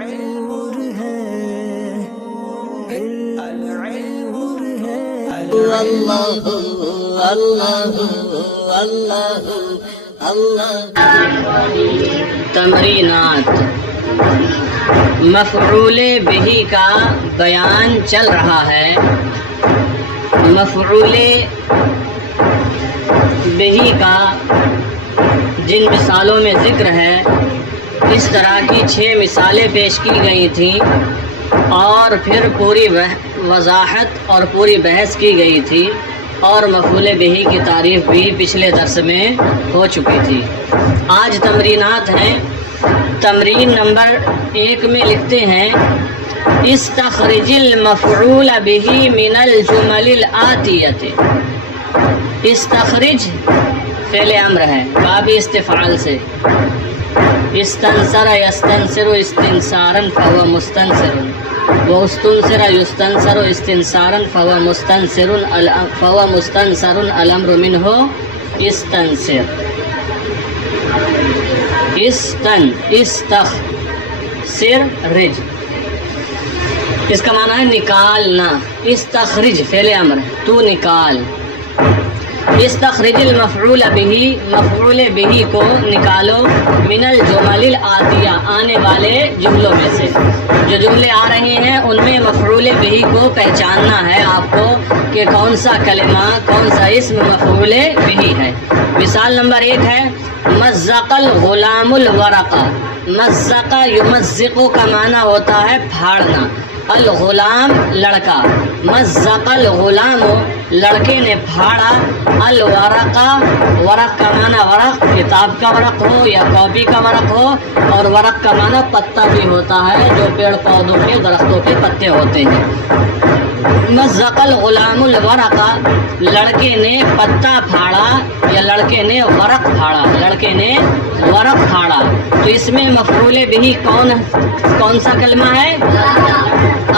نور ہے نور ہے اللہ اللہ اللہ اللہ۔ تمرینات، مفعول بہ کا بیان چل رہا ہے۔ مفعول بہ کا جن مثالوں میں ذکر ہے، اس طرح کی 6 مثالیں پیش کی گئی تھیں اور پھر پوری وضاحت اور پوری بحث کی گئی تھی، اور مفعول بہ کی تعریف بھی پچھلے درس میں ہو چکی تھی۔ آج تمرینات ہیں۔ تمرین نمبر 1 میں لکھتے ہیں استخرج المفعول بہ من الجمل الآتیۃ۔ استخرج فعل امر ہے، باب استفعال سے۔ استنصر یستنصر استنصارا فهو مستنصر، واستنصر یستنصر استنصارا فهو مستنصر الامر منه استنصر۔ استخرج اس کا معنی ہے نکالنا۔ استخرج فعل امر، تو نکال۔ استخرج المفعول بہ، مفعول بہ کو نکالو، من الجمل الآتیہ آنے والے جملوں میں سے۔ جو جملے آ رہے ہیں ان میں مفعول بہ کو پہچاننا ہے آپ کو کہ کون سا کلمہ، کون سا اسم مفعول بہ ہے۔ مثال نمبر 1 ہے مزق الغلام الورق۔ مزق یمزق کا معنی ہوتا ہے پھاڑنا، الغلام لڑکا، مزق الغلام لڑکے نے پھاڑا، الورق ورق کا معنی ورق کتاب کا ورق ہو یا کاپی کا ورق ہو، اور ورق کا معنی پتا بھی ہوتا ہے جو پیڑ پودوں کے درختوں کے پتے ہوتے ہیں۔ مزق الغلام الورق، لڑکے نے پتا پھاڑا یا لڑکے نے ورق پھاڑا، لڑکے نے ورق پھاڑا۔ تو اس میں مفعول بہ کون سا کلمہ ہے؟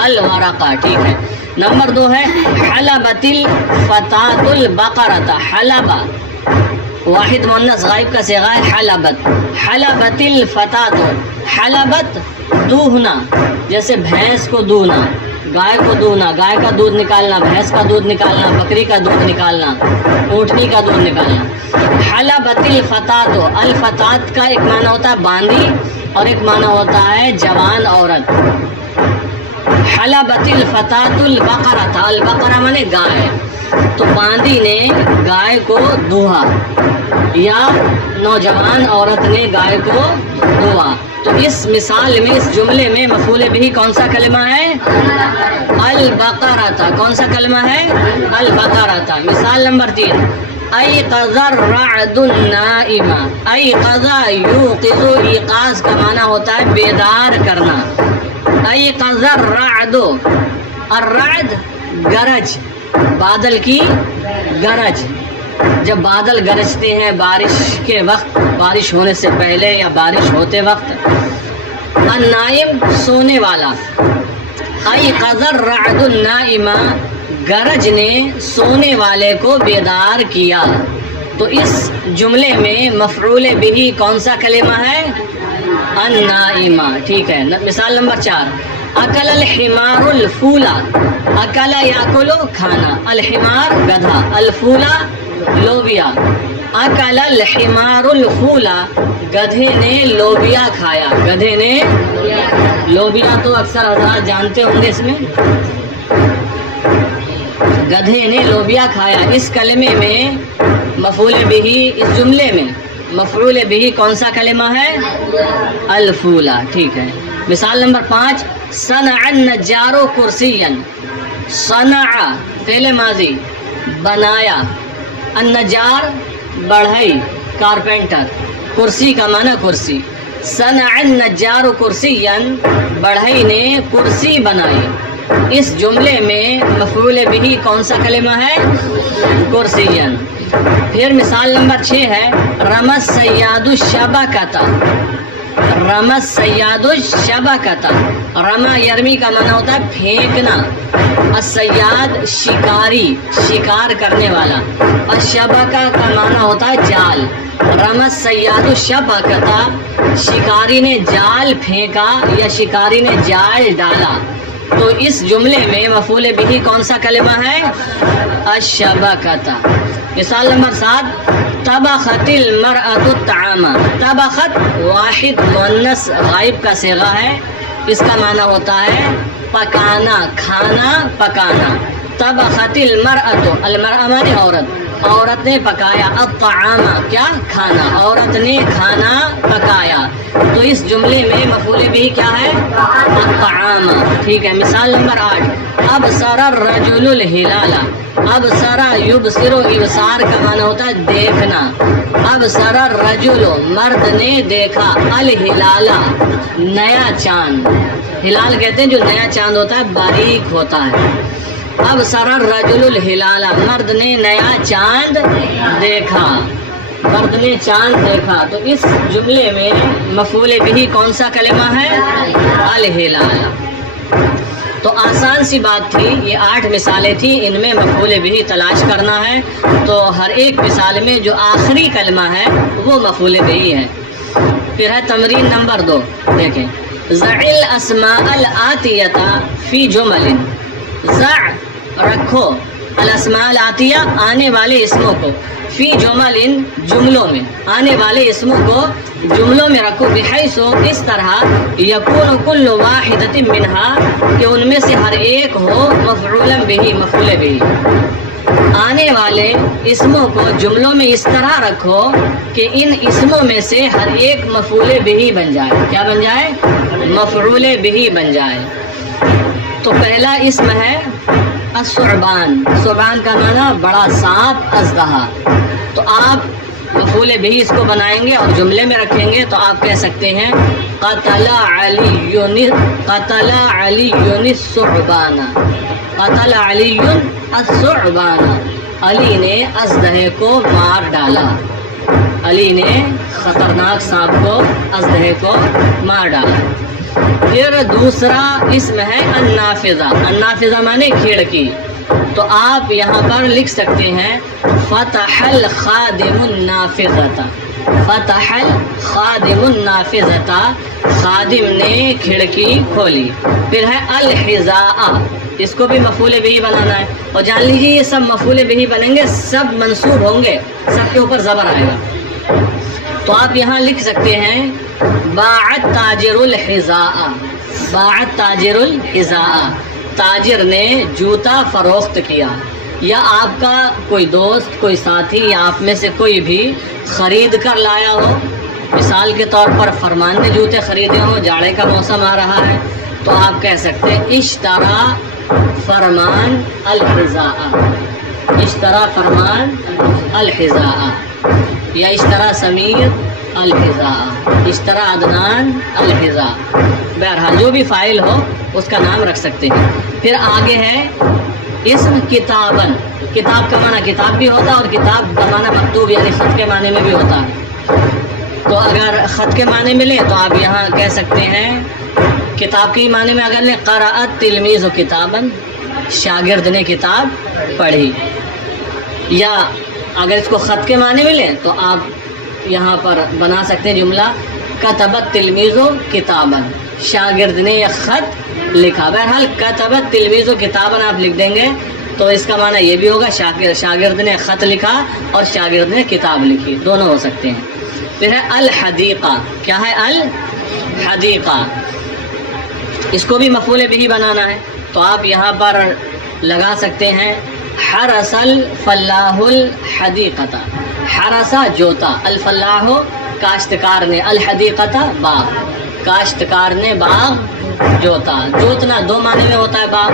الورق، ٹھیک ہے۔ نمبر 2 ہے حلبت الفتاة البقرۃ۔ حلب واحد مؤنث غائب کا صیغہ ہے حلبت۔ حلبت الفتاة، حلبت دوہنا، جیسے بھینس کو دوہنا، گائے کو دوہنا، گائے کا دودھ نکالنا، بھینس کا دودھ نکالنا، بکری کا دودھ نکالنا، اونٹنی کا دودھ نکالنا۔ حلبت الفتاة، الفتاة کا ایک معنی ہوتا ہے باندی اور ایک معنی ہوتا ہے جوان عورت۔ حلبت الفتاة البقرۃ، البقرہ مانے گائے، تو باندی نے گائے کو دوہا یا نوجوان عورت نے گائے کو دوہا۔ تو اس مثال میں، اس جملے میں مفعول بہ کون سا کلمہ ہے؟ البقرۃ۔ کون سا کلمہ ہے؟ البقرۃ۔ مثال نمبر 3 ایقظ الرعد النائم۔ ایقظ یوقظ، ایقاظ کا معنی ہوتا ہے بیدار کرنا۔ ایقظ الرعد، الرعد گرج، بادل کی گرج۔ جب بادل گرجتے ہیں بارش کے وقت، بارش ہونے سے پہلے یا بارش ہوتے وقت۔ النائم سونے والا۔ ایقظ الرعد النائم، گرج نے سونے والے کو بیدار کیا۔ تو اس جملے میں مفعول بہ کون سا کلمہ ہے؟ النائمہ، ٹھیک ہے۔ مثال نمبر 4 اکل الحمار الفول۔ اکل یاکل کھانا، الحمار گدھا، الفول لوبیا۔ اکل الحمار الفول، گدھے نے لوبیا کھایا، گدھے نے لوبیا تو اکثر حضرات جانتے ہوں گے، اس میں گدھے نے لوبیا کھایا۔ اس کلمے میں مفعول بہ، اس جملے میں مفعول بہ کون سا کلمہ ہے؟ الفول، ٹھیک ہے۔ مثال نمبر 5 صنع النجار کرسیا۔ صنع فعل ماضی، بنایا، النجار بڑھئی، کارپینٹر، کرسی کا معنی کرسی۔ صنع النجار کرسیا، بڑھئی نے کرسی بنائی۔ اس جملے میں مفعول بہ کون سا کلمہ ہے؟ کرسیا۔ پھر مثال نمبر 6 ہے رمى الصياد الشبكة۔ رمى الصياد الشبكة، رما یرمی کا معنی ہوتا ہے پھینکنا، الصیاد شکاری، شکار کرنے والا، الشبکہ کا معنی ہوتا ہے جال، رمى الصياد الشبكة، شکاری نے جال پھینکا یا شکاری نے جال ڈالا۔ تو اس جملے میں مفعول بہ کون سا کلمہ ہے؟ الشبکۃ۔ مثال نمبر 7، طبخت المرأة الطعام، طبخت واحد مؤنث غائب کا صیغہ ہے، اس کا معنی ہوتا ہے پکانا، کھانا پکانا۔ طبخت المرأة، المرأة معنی عورت، عورت نے پکایا، الطعام کیا؟ کھانا، عورت نے کھانا پکایا۔ تو اس جملے میں مفعول بہ کیا ہے؟ الطعام۔ ٹھیک ہے، مثال نمبر 8، ابصر الرجل الہلال، ابصر یبصر، ابصار کا معنی ہوتا ہے دیکھنا، ابصر الرجل مرد نے دیکھا، الہلال نیا چاند، ہلال کہتے ہیں جو نیا چاند ہوتا ہے، باریک ہوتا ہے۔ ابصر الرجل الہلال، مرد نے نیا چاند دیکھا، مرد نے چاند دیکھا۔ تو اس جملے میں مفعول بہ کون سا کلمہ ہے؟ الہلال۔ تو آسان سی بات تھی، یہ 8 مثالیں تھیں، ان میں مفعول بہ تلاش کرنا ہے۔ تو ہر ایک مثال میں جو آخری کلمہ ہے وہ مفعول بہ ہے۔ پھر ہے تمرین نمبر 2، دیکھیں، ضع الاسماء الآتیۃ فی جمل، ضع رکھو، الاسماء الآتیہ آنے والے اسموں کو، فی جمل جملوں میں، آنے والے اسموں کو جملوں میں رکھو، بحیث اس طرح یکون کل واحدۃ منہا، کہ ان میں سے ہر ایک ہو مفعولا بہ، مفعول بہ۔ آنے والے اسموں کو جملوں میں اس طرح رکھو کہ ان اسموں میں سے ہر ایک مفعول بہ بن جائے۔ کیا بن جائے؟ مفعول بہ بن جائے۔ تو پہلا اسم ہے الثعبان، ثعبان کا معنی بڑا سانپ، اژدہا۔ تو آپ مفعول بہ اس کو بنائیں گے اور جملے میں رکھیں گے، تو آپ کہہ سکتے ہیں قتل علی الثعبان، قتل علی الثعبان، علی نے اژدہے کو مار ڈالا، علی نے خطرناک سانپ کو، اژدہے کو مار ڈالا۔ پھر دوسرا اسم ہے النافذہ، النافذہ معنی کھڑکی۔ تو آپ یہاں پر لکھ سکتے ہیں فتح الخادم النافذۃ، فتح الخادم النافذۃ، خادم نے کھڑکی کھولی۔ پھر ہے الحذاء، اس کو بھی مفعول بہ بنانا ہے، اور جان لیجیے یہ سب مفعول بہ بنیں گے، سب منصوب ہوں گے، سب کے اوپر زبر آئے گا۔ تو آپ یہاں لکھ سکتے ہیں باعت تاجر الحذاء، باعت تاجر الحذاء، تاجر نے جوتا فروخت کیا۔ یا آپ کا کوئی دوست، کوئی ساتھی، یا آپ میں سے کوئی بھی خرید کر لایا ہو، مثال کے طور پر فرمان نے جوتے خریدے ہوں، جاڑے کا موسم آ رہا ہے، تو آپ کہہ سکتے ہیں اشترا فرمان الحذاء، اشترا فرمان الحذاء، یا اشترا سمیر الحذاء، اشترا عدنان الحذاء۔ بہرحال جو بھی فاعل ہو اس کا نام رکھ سکتے ہیں۔ پھر آگے ہے اسم کتابن، کتاب کا معنی کتاب بھی ہوتا ہے، اور کتاب کا معنی مکتوب یعنی خط کے معنی میں بھی ہوتا ہے۔ تو اگر خط کے معنی میں لیں تو آپ یہاں کہہ سکتے ہیں، کتاب کے معنی میں اگر لیں قرأت تلمیذ کتابن، شاگرد نے کتاب پڑھی۔ یا اگر اس کو خط کے معنی میں لیں تو آپ یہاں پر بنا سکتے ہیں جملہ کتبت تلمیذ کتابن، شاگرد نے یہ خط لکھا۔ بہرحال کتبت تلمیذ کتابن آپ لکھ دیں گے تو اس کا معنی یہ بھی ہوگا شاگرد نے خط لکھا اور شاگرد نے کتاب لکھی، دونوں ہو سکتے ہیں۔ پھر ہے الحدیقہ، کیا ہے؟ الحدیقہ، اس کو بھی مفعول بہ بنانا ہے، تو آپ یہاں پر لگا سکتے ہیں حرس الفلاح الحدیقۃ، حرس جوتا، الفلاح کاشتکار نے، الحدیقۃ باغ، کاشتکار نے باغ جوتا۔ جوتنا دو معنی میں ہوتا ہے باغ،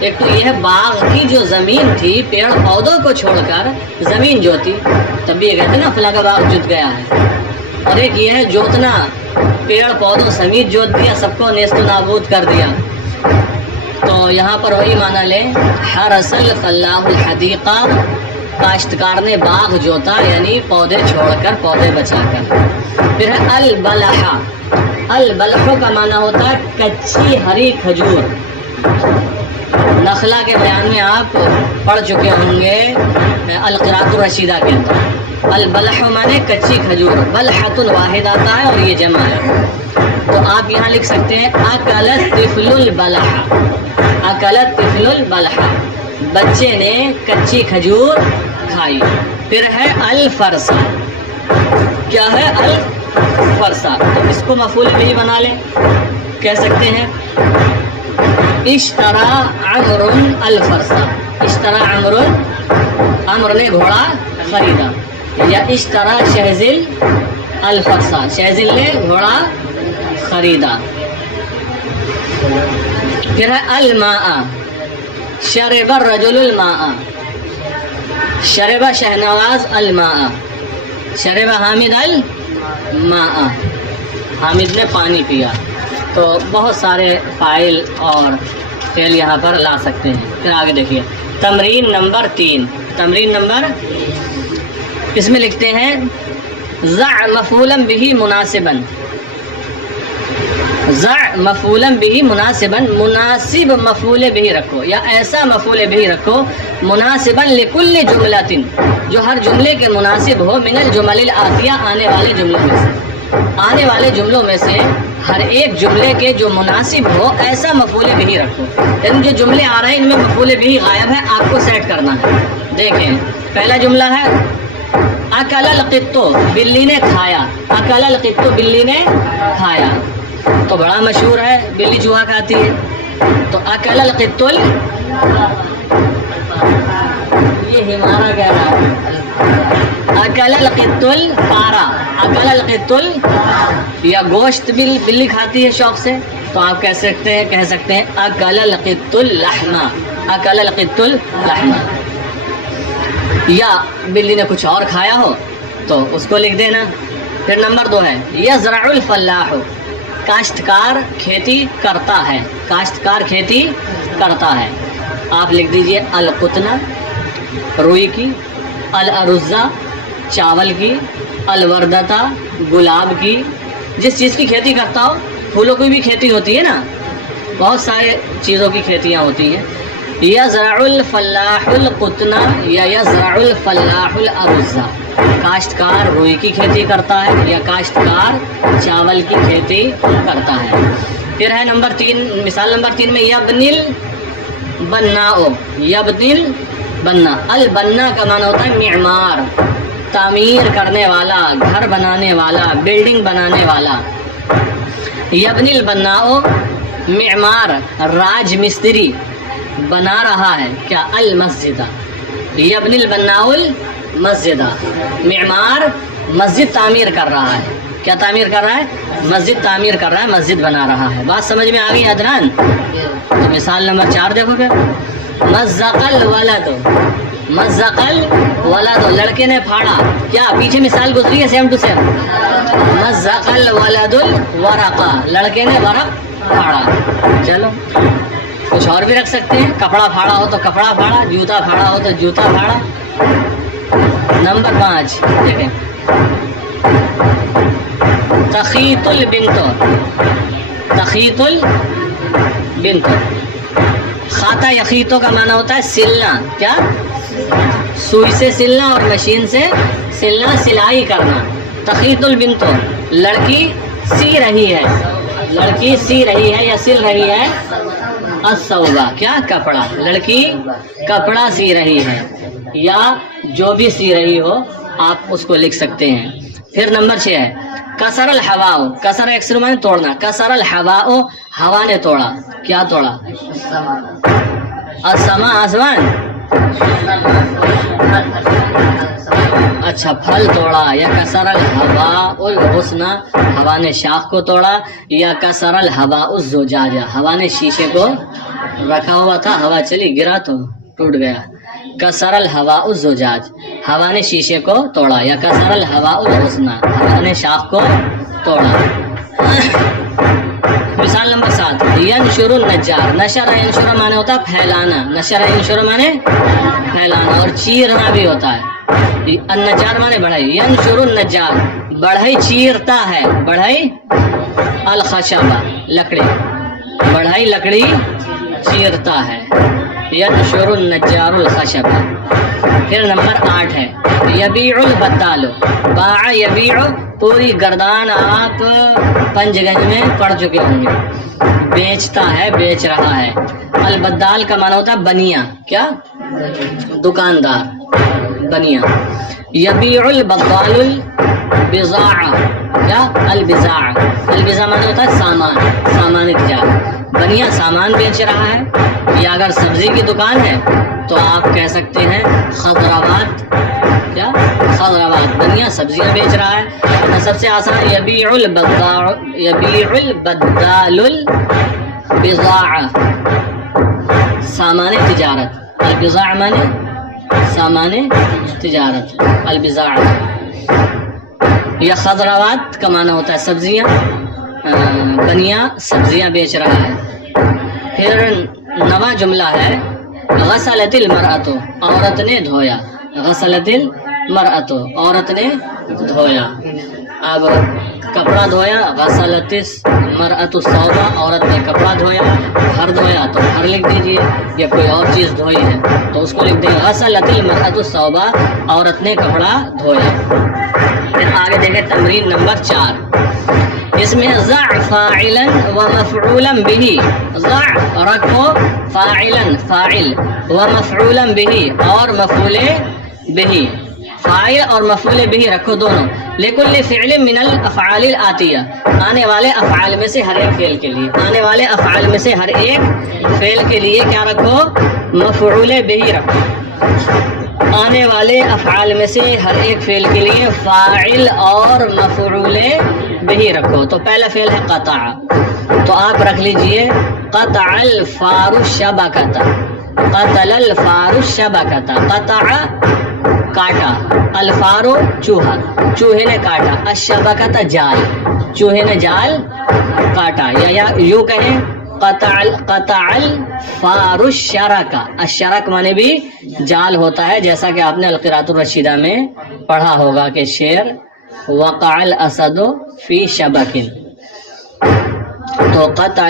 ایک تو یہ ہے باغ کی جو زمین تھی پیڑ پودوں کو چھوڑ کر زمین جوتی، تب بھی یہ کہتے ہیں نا فلاں کا باغ جت گیا ہے، اور ایک یہ ہے جوتنا، پیڑ پودوں سمیت جوت دیا، سب کو نیست و نابود کر دیا۔ تو یہاں پر وہی معنی لیں حرس الفلاح الحدیقہ کاشتکار نے باغ جوتا یعنی پودے چھوڑ کر پودے بچا کر. پھر ہے البلحہ. البلح کا معنی ہوتا ہے کچی ہری کھجور. نخلا کے بیان میں آپ پڑھ چکے ہوں گے القراۃ الرشیدہ کے اندر. البلح معنی کچی کھجور. بلحۃ واحد آتا ہے اور یہ جمع ہے. تو آپ یہاں لکھ سکتے ہیں اکلت طفل البلح. اکلت طفل البلح, بچے نے کچی کھجور کھائی. پھر ہے الفرسہ. کیا ہے الفرسہ؟ تو اس کو مفعول بھی بنا لیں. کہہ سکتے ہیں اشترى عمرو الفرسہ. اشترى عمرو, عمرو نے گھوڑا خریدا. یا اشترى شہزل الفرسہ, شہزل نے گھوڑا خریدا. پھر ہے الماء. شرب الرجل الماء. شرب شہنواز الماء. شرب حامد الماء, حامد نے پانی پیا. تو بہت سارے فاعل اور فعل یہاں پر لا سکتے ہیں. پھر آگے دیکھیے تمرین نمبر 3. تمرین نمبر اس میں لکھتے ہیں ضع مفعولا به مناسبا. ضع مفعولا به مناسبا, مناسب مفعول به رکھو یا ایسا مفعول به رکھو مناسبا لکل جملۃ, جو ہر جملے کے مناسب ہو, من الجمل الآتیہ, آنے والے جملوں میں سے. آنے والے جملوں میں سے ہر ایک جملے کے جو مناسب ہو ایسا مفعول به رکھو. یعنی جو جملے آ رہے ہیں ان میں مفعول به غائب ہے, آپ کو سیٹ کرنا ہے. دیکھیں پہلا جملہ ہے اکل القط, بلی نے کھایا. اکل القط, بلی نے کھایا. تو بڑا مشہور ہے بلی چوہا کھاتی ہے. تو اکل القط, یہ ہمارا کہہ رہا ہے اکل القط الفارا. اکل القط یا گوشت بلی کھاتی ہے شوق سے, تو آپ کہہ سکتے ہیں اکل القط اللحم. اکل القط اللحم. یا بلی نے کچھ اور کھایا ہو تو اس کو لکھ دینا. پھر نمبر 2 ہے یزرع الفلاح. کاشتکار کھیتی کرتا ہے. کاشتکار کھیتی کرتا ہے. آپ لکھ دیجئے القطنہ, روئی کی. الارزہ, چاول کی. الوردتا, گلاب کی. جس چیز کی کھیتی کرتا ہو. پھولوں کی بھی کھیتی ہوتی ہے نا, بہت سارے چیزوں کی کھیتیاں ہوتی ہیں. یزرع الفلاح القطنہ یا یزرع الفلاح الارزہ. کاشتکار روئی کی کھیتی کرتا ہے یا کاشتکار چاول کی کھیتی کرتا ہے. پھر ہے نمبر 3, مثال نمبر 3 میں یبنی البناء. یبنی البناء. البنا کا معنی ہوتا ہے معمار, تعمیر کرنے والا, گھر بنانے والا, بلڈنگ بنانے والا. یبنی البناء معمار, راج مستری بنا رہا ہے کیا المسجد. یبنی البناء المسجد, معمار مسجد تعمیر کر رہا ہے. کیا تعمیر کر رہا ہے؟ مسجد تعمیر کر رہا ہے, مسجد بنا رہا ہے. بات سمجھ میں آ گئی حضران؟ تو مثال نمبر 4 دیکھو گے مزق الولد. مزق الولد, لڑکے نے پھاڑا. کیا پیچھے مثال گزری ہے سیم ٹو سیم. مزق الولد الورق, لڑکے نے ورق پھاڑا. چلو کچھ اور بھی رکھ سکتے ہیں. کپڑا پھاڑا ہو تو کپڑا پھاڑا, جوتا پھاڑا ہو تو جوتا پھاڑا. نمبر 5 دیکھیں تخیط البنت. تخیط البنت. خاطا یخیطوں کا معنی ہوتا ہے سلنا. کیا؟ سوئی سے سلنا اور مشین سے سلنا, سلائی کرنا. تخیط البنت, لڑکی سی رہی ہے. لڑکی سی رہی ہے یا سل رہی ہے الثوبہ. کیا؟ کپڑا. لڑکی کپڑا سی رہی ہے یا جو بھی سی رہی ہو آپ اس کو لکھ سکتے ہیں. پھر نمبر 6 ہے کسر الحواء. کسر اکثر معنی توڑنا. کسر الحواء, ہوا نے توڑا. کیا توڑا؟ السما, آسمان. اچھا پھل توڑا. یا کسر الحواء الحسن, ہوا نے شاخ کو توڑا. یا کسر الحواء الزجاج, ہوا نے شیشے کو رکھا ہوا تھا, ہوا چلی گرا تو ٹوٹ گیا. کسر الحواء الزجاج, ہوا نے شیشے کو توڑا. یا کسر الحواء الحسن, ہوا نے شاخ کو توڑا. مثال نمبر 7 ینشر النجار. نشر ینشر معنی ہوتا ہے پھیلانا. نشر ینشر معنی پھیلانا اور چیرنا بھی ہوتا ہے. النجار مانے بڑھئی. ینشر النجار بڑھئی چیرتا ہے. بڑھئی الخشبہ لکڑی. بڑھئی لکڑی چیرتا ہے. ینشر النجار الخشبہ. پھر نمبر 8 ہے یبیع البدال. باع یبیع پوری گردان آپ پنجگنج میں پڑھ چکے ہوں گے. بیچتا ہے بیچ رہا ہے. البدال کا معنی ہوتا ہے بنیا. کیا؟ دکاندار بنیا. یبیع البدال البضاع. کیا؟ البضاع. البضاع معنی ہوتا ہے سامان. سامان تجارت. بنیا سامان بیچ رہا ہے. یا اگر سبزی کی دکان ہے تو آپ کہہ سکتے ہیں خضروات. کیا؟ خضروات. بنیا سبزیاں بیچ رہا ہے. تو سب سے آسان یبیع البضاع. یبیع البدال البضاع سامان تجارت. البضاع مانے سامان تجارت. البضاع. یا خضروات کا معنی ہوتا ہے سبزیاں. بنیا سبزیاں بیچ رہا ہے. پھر نواں جملہ ہے غسلت المرأۃ. عورت نے دھویا. غسلت المرأۃ عورت نے دھویا. اب کپڑا دھویا. غسلت المرأۃ الثوب عورت نے کپڑا دھویا. گھر دھویا تو گھر لکھ دیجیے. یا کوئی اور چیز دھوئی ہے تو اس کو لکھ دیں غسلت المرأۃ الثوب عورت نے کپڑا دھویا. پھر آگے دیکھیں تمرین نمبر 4. اس میں ضع فاعلا و مفعولا به. ضع رکھو فاعلا فاعل و مفعولا به اور مفعول به. فاعل اور مفعول به رکھو دونوں. لكل فعل من الافعال الاتیہ آنے والے افعال میں سے ہر ایک فعل کے لیے. آنے والے افعال میں سے ہر ایک فعل کے لیے کیا رکھو؟ مفعول به رکھو. آنے والے افعال میں سے ہر ایک فعل کے لیے فاعل اور مفعول به رکھو. تو پہلا فعل ہے قطع. تو آپ رکھ لیجئے قطع الفار الشبکۃ. قتل الفار الشبکۃ. قطع کاٹا. الفارو چوہا. چوہے نے کاٹا. الشبکۃ جال. چوہے نے جال کاٹا. یا یوں کہیں قطع الفار الشرک. الشرک مانے بھی جال ہوتا ہے جیسا کہ آپ نے القراءۃ الرشیدہ میں پڑھا ہوگا کہ شعر وقع الاسد فی شبک. تو قطع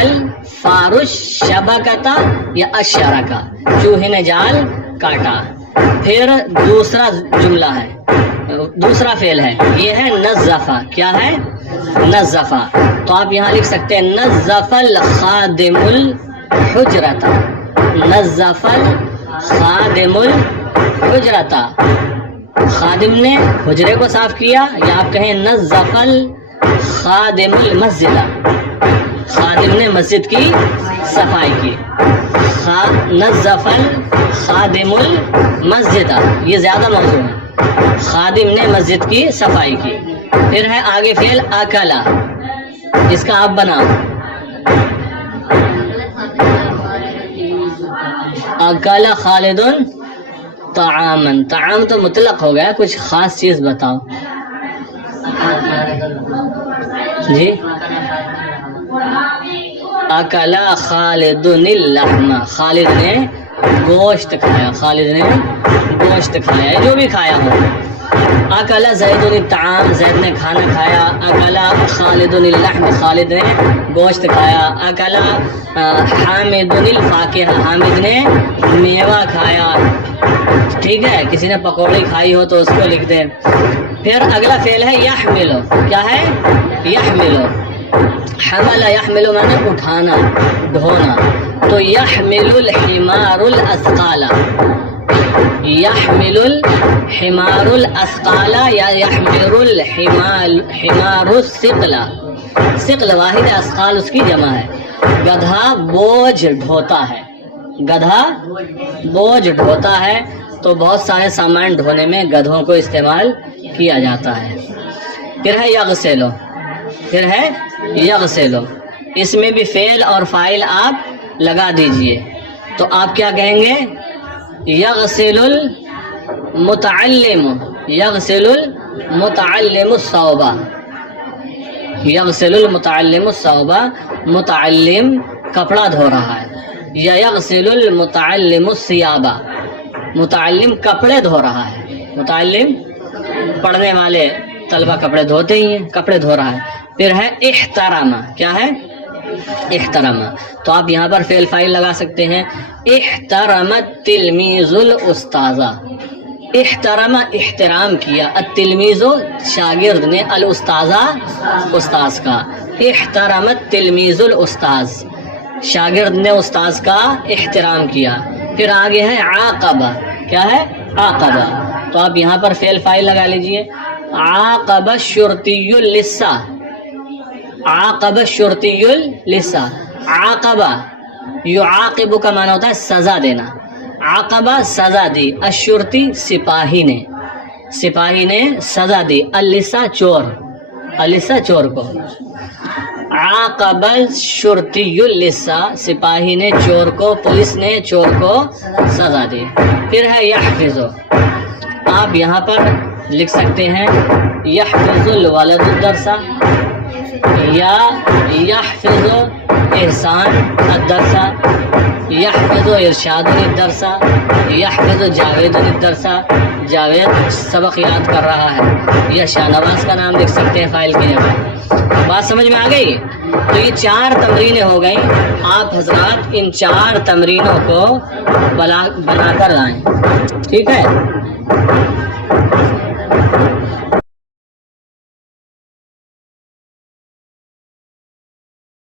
الفار الشبکۃ یا الشرک چوہے نے جال کاٹا. پھر دوسرا جملہ ہے دوسرا فعل ہے یہ ہے نظفہ. کیا ہے؟ نظفہ. تو آپ یہاں لکھ سکتے ہیں نظف الخادم الحجرۃ. نظف الخادم الحجرۃ. خادم نے حجرے کو صاف کیا. یا آپ کہیں نظف الخادم المسجد. خادم نے مسجد کی صفائی کی. نظف الخادم المسجد یہ زیادہ موضوع ہے. خادم نے مسجد کی صفائی کی. پھر ہے آگے فعل اکلا. اس کا آپ بناؤ. اکلا خالد طعاما. طعام تو مطلق ہو گیا. کچھ خاص چیز بتاؤ جی. اکلا خالد اللحم. خالد نے گوشت کھایا. خالد نے گوشت کھایا. جو بھی کھایا ہو. اکلا زید الطعام. زید نے کھانا کھایا. اکلا خالد اللحم. خالد نے گوشت کھایا. اکلا حامد الفاکہہ. حامد نے میوہ کھایا. ٹھیک ہے. کسی نے پکوڑی کھائی ہو تو اس کو لکھ دیں. پھر اگلا فعل ہے یحملو. کیا ہے؟ یحملو. حمل یحمل مانے اٹھانا ڈھونا. تو یحمل الحمار الاثقال. یحمل الحمار الاثقال یا یحمل الحمار الثقل. ثقل واحد اثقال اس کی جمع ہے. گدھا بوجھ ڈھوتا ہے. گدھا بوجھ ڈھوتا ہے. تو بہت سارے سامان ڈھونے میں گدھوں کو استعمال کیا جاتا ہے. پھر ہے یغسلو. پھر ہے یغسلو. اس میں بھی فعل اور فاعل آپ لگا دیجئے. تو آپ کیا کہیں گے؟ یغسل المتعلم. یغسل المتعلم الثوب. یغسل المتعلم الثوب. متعلم کپڑا دھو رہا ہے. یغسل المتعلم الثیاب، متعلم کپڑے دھو رہا ہے، متعلم پڑھنے والے طلبہ کپڑے دھوتے ہی ہیں، کپڑے دھو رہا ہے۔ پھر ہے احترم، کیا ہے؟ احترم، تو آپ یہاں پر فعل فاعل لگا سکتے ہیں، احترم التلمیذ الاستاذ، احترم احترام کیا، التلمیذ شاگرد نے، الاستاذ استاذ کا، احترم التلمیذ الاستاذ شاگرد نے استاذ کا احترام کیا۔ پھر آگے ہے عاقبہ، کیا ہے؟ عاقبہ، تو آپ یہاں پر فعل فاعل لگا لیجئے، عاقب الشرطی اللصہ، عاقب الشرطی اللصہ، عاقبہ یعاقب کا معنی ہوتا ہے سزا دینا، عاقبہ سزا دی، الشرطی سپاہی نے، سپاہی نے سزا دی، اللصہ چور، اللصہ چور کو، عاقب الشرطی اللصہ سپاہی نے چور کو، پولیس نے چور کو سزا دی۔ پھر ہے یحفظ، آپ یہاں پر لکھ سکتے ہیں یحفظ الولد الدرس، یا یحفظ احسان الدرس، یحفظ ارشاد الدرس، یحفظ جاوید الدرس، جاوید سبق یاد کر رہا ہے، یا شاہ نواز کا نام لکھ سکتے ہیں فائل کی جگہ۔ بات سمجھ میں آ گئی؟ تو یہ 4 تمرینیں ہو گئیں، آپ حضرات ان 4 تمرینوں کو بنا کر لائیں، ٹھیک ہے؟